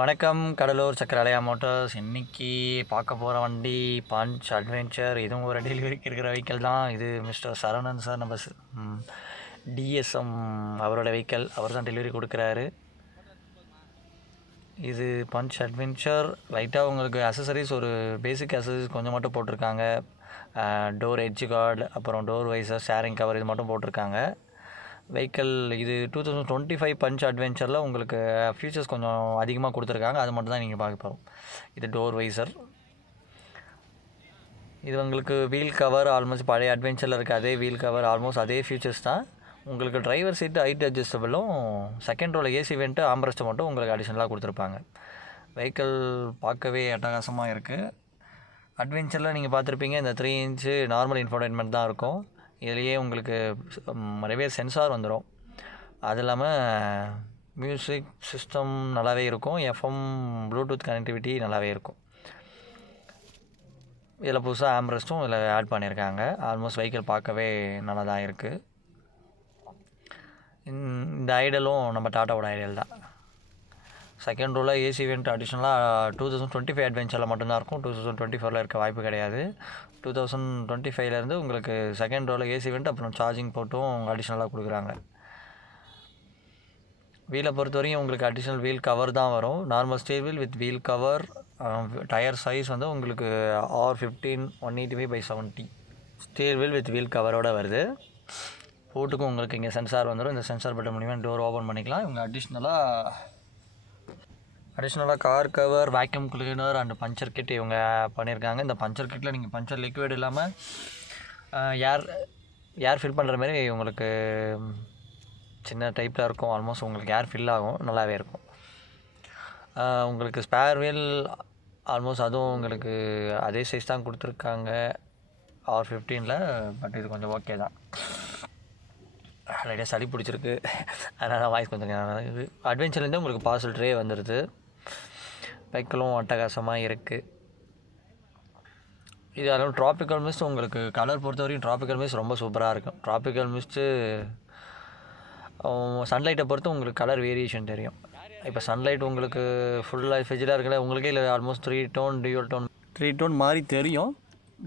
வணக்கம். கடலூர் சக்கரவர்த்தி மோட்டார்ஸ். இன்றைக்கி பார்க்க போகிற வண்டி பஞ்ச் அட்வென்ச்சர். இதுவும் ஒரு டெலிவரிக்கு இருக்கிற வெஹிக்கிள் தான். இது மிஸ்டர் சரவணன் சார், நம்ம டிஎஸ்எம் அவரோட வெஹிக்கிள். அவர் தான் டெலிவரி கொடுக்குறாரு. இது பஞ்ச் அட்வென்ச்சர். லைட்டாக உங்களுக்கு அசசரிஸ், ஒரு பேசிக் அசசரிஸ் கொஞ்சம் மட்டும் போட்டிருக்காங்க. டோர் எட்ஜ் கார்டு, அப்புறம் டோர் வைசர், ஷேரிங் கவர், இது மட்டும் போட்டிருக்காங்க. வெஹிக்கிள் இது 2025 பஞ்ச் அட்வென்ச்சரில் உங்களுக்கு ஃபீச்சர்ஸ் கொஞ்சம் அதிகமாக கொடுத்துருக்காங்க. அது மட்டும் தான் நீங்கள் பார்க்க போகிறோம். இது டோர் வைசர். இது உங்களுக்கு வீல் கவர் ஆல்மோஸ்ட் பழைய அட்வென்ச்சரில் இருக்க அதே வீல் கவர், ஆல்மோஸ்ட் அதே ஃபீச்சர்ஸ் தான். உங்களுக்கு டிரைவர் சீட்டு ஹைட் அட்ஜஸ்டபிளும், செகண்ட் ரோவில் ஏசி வெண்ட்டு, ஆம்பரஸ்ட்டு மட்டும் உங்களுக்கு அடிஷ்னலாக கொடுத்துருப்பாங்க. வெஹிக்கிள் பார்க்கவே அட்டகாசமாக இருக்குது. அட்வென்ச்சரில் நீங்கள் பார்த்துருப்பீங்க, இந்த 3 இன்ச்சு நார்மல் இன்ஃபோர்டைன்மெண்ட் தான் இருக்கும். இதுலேயே உங்களுக்கு நிறைய சென்சார் வந்துடும். அது இல்லாமல் மியூசிக் சிஸ்டம் நல்லாவே இருக்கும். எஃப்எம் ப்ளூடூத் கனெக்டிவிட்டி நல்லாவே இருக்கும். இதில் புதுசாக ஆம்ரெஸ்ட்டும் இதில் ஆட் பண்ணியிருக்காங்க. ஆல்மோஸ்ட் வெஹிக்கிள் பார்க்கவே நல்லா தான் இருக்குது. இந்த ஐடலும் நம்ம டாட்டாவோட ஐடல் தான். செகண்ட் ரோவில் ஏசி வெண்ட் அடிஷ்னலாக 2025 அட்வென்ச்சரில் மட்டும்தான் இருக்கும். 2024 இருக்க வாய்ப்பு கிடையாது. 2025 உங்களுக்கு செகண்ட் ரோவில் ஏசி வெண்ட், அப்புறம் சார்ஜிங் போட்டும் அடிஷ்னலாக கொடுக்குறாங்க. வீலை பொறுத்த வரைக்கும் உங்களுக்கு அடிஷ்னல் வீல் கவர் தான் வரும். Normal steel wheel with wheel cover. Tyre size வந்து உங்களுக்கு R15 185/70 steel wheel with wheel கவரோடு வருது. போட்டுக்கும் உங்களுக்கு இங்கே சென்சார் வந்துடும். இந்த சென்சார் பட்டன் மூலிமா டோர் ஓப்பன் பண்ணிக்கலாம். இவங்க அடிஷ்னலாக car cover, vacuum cleaner and puncture kit இவங்க பண்ணியிருக்காங்க. இந்த பஞ்சர் கிட்டில் நீங்கள் பஞ்சர் லிக்விட் இல்லாமல் ஏர் ஃபில் பண்ணுற மாதிரி உங்களுக்கு சின்ன டைப்பில் இருக்கும். ஆல்மோஸ்ட் உங்களுக்கு ஏர் ஃபில் ஆகும், நல்லாவே இருக்கும். உங்களுக்கு ஸ்பேர் வீல் ஆல்மோஸ்ட் அதுவும் உங்களுக்கு அதே சைஸ் தான் கொடுத்துருக்காங்க R15. பட் இது கொஞ்சம் ஓகே தான். லைட்டாக சளி பிடிச்சிருக்கு, அதனால் வாய்ஸ் கொஞ்சம் அட்வென்ச்சர்லேருந்து உங்களுக்கு பார்சல் ட்ரே வந்துடுது. வெஹிக்கிளும் அட்டகாசமாக இருக்குது. இது அதோட ட்ராபிக்கல் மிஸ்ட் உங்களுக்கு கலர் பொறுத்த வரைக்கும் ட்ராபிக்கல் மிஸ்ட் ரொம்ப சூப்பராக இருக்கும். ட்ராபிக்கல் மிஸ்ட்டு சன்லைட்டை பொறுத்து உங்களுக்கு கலர் வேரியேஷன் தெரியும். இப்போ சன்லைட் உங்களுக்கு ஃபுல்லாக ஃபிஜிலாக இருக்கல, உங்களுக்கே இல்லை almost 3 tone dual tone 3 tone மாதிரி தெரியும்.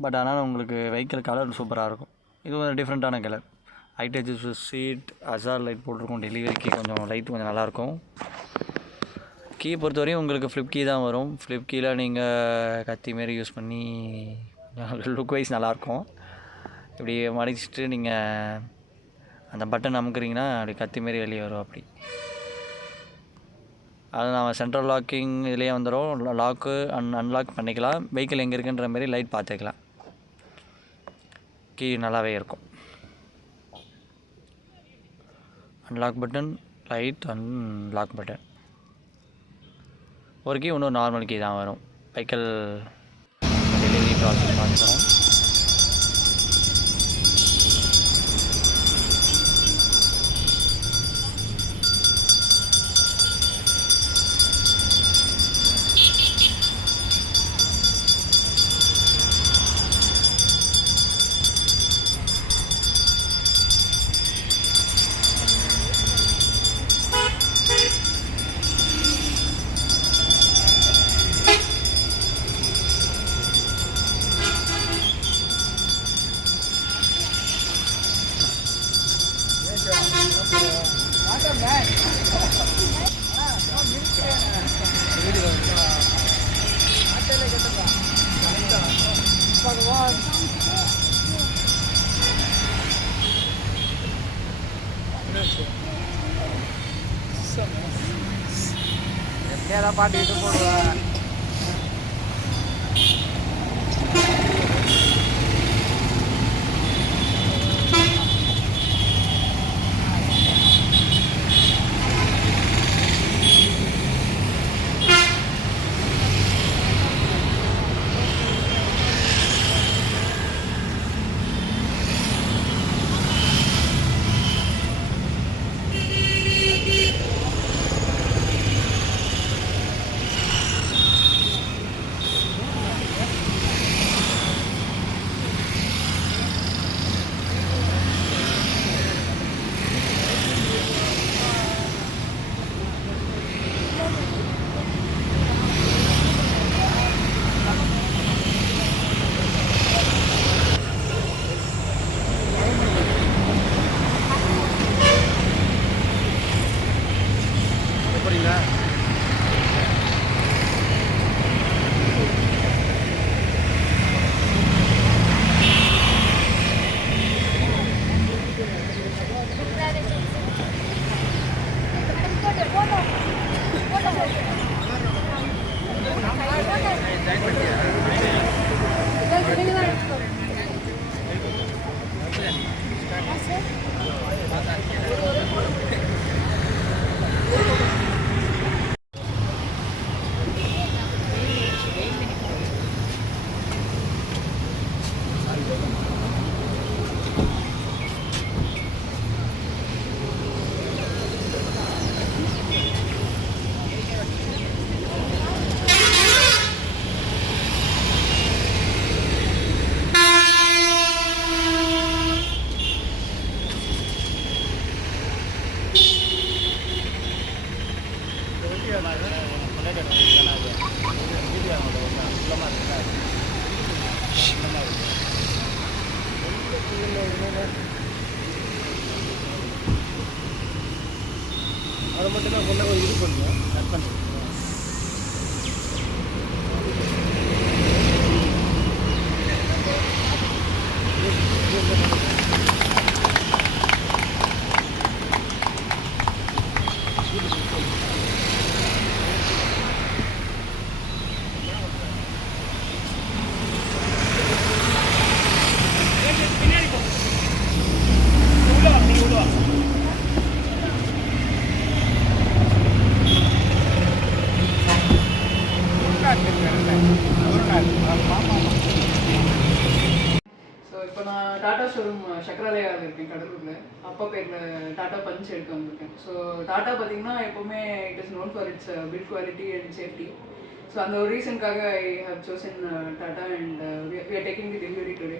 பட் ஆனால் உங்களுக்கு வெஹிக்கிள் கலர் சூப்பராக இருக்கும். இது ஒரு டிஃப்ரெண்ட்டான கலர். ஹைட் சீட், அசார் லைட் போட்டிருக்கும். டெலிவரிக்கு கொஞ்சம் லைட் கொஞ்சம் நல்லாயிருக்கும். கீ பொறுத்த வரையும் உங்களுக்கு ஃப்ளிப் கீ தான் வரும். ஃப்ளிப் கீயில் நீங்கள் கத்தி மாரி யூஸ் பண்ணி லுக் வைஸ் நல்லாயிருக்கும். இப்படி மடிச்சுட்டு நீங்கள் அந்த பட்டன் அமுக்குறீங்கன்னா அப்படி கத்தி மாரி வெளியே வரும். அப்படி அது நம்ம சென்ட்ரல் லாக்கிங் இதுலேயே வந்துடும். லாக்கு அன்லாக் பண்ணிக்கலாம். வெஹிக்கிள் எங்கே இருக்குன்ற மாரி லைட் பார்த்துக்கலாம். கீ நல்லாவே இருக்கும். Unlock button, light, unlock button. ஒரு கீ இன்னும் நார்மல் கீ தான் வரும். வெஹிக்கிள் டெலிவரி ப்ராசஸ் பார்க்குறோம். பாட்டு இது போடுவேன். அதை மட்டும் தான் கொண்டு இது பண்ணுவோம் கட் பண்ணி ஸோ இப்போ நான் டாடா ஷோரூம் சக்கராலயாவில் இருக்கேன் கடலூரில். அப்பா பேரில் டாடா பஞ்ச் எடுக்க வந்திருக்கேன். ஸோ டாடா பார்த்தீங்கன்னா எப்போவுமே it is known for its build quality and safety. So அந்த ஒரு ரீசனுக்காக I have chosen Tata and we are taking the delivery today.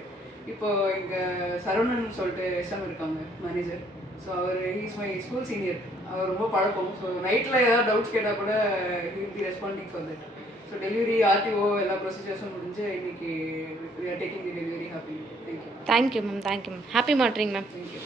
இப்போது இங்கே சரவணன் சொல்லிட்டு எஸ்எம் இருக்காங்க மேனேஜர். ஸோ அவர் ஹீஸ் மை ஸ்கூல் சீனியர். அவர் ரொம்ப பழக்கம். ஸோ நைட்டில் ஏதாவது டவுட்ஸ் கேட்டால் கூட he will be responding for that. So delivery RTO எல்லா ப்ரொசீஜர்ஸும் முடிஞ்சு இன்னைக்கு we are taking the delivery happy. Thank you. Thank you ma'am. Thank you ma'am. Happy morning ma'am. Thank you.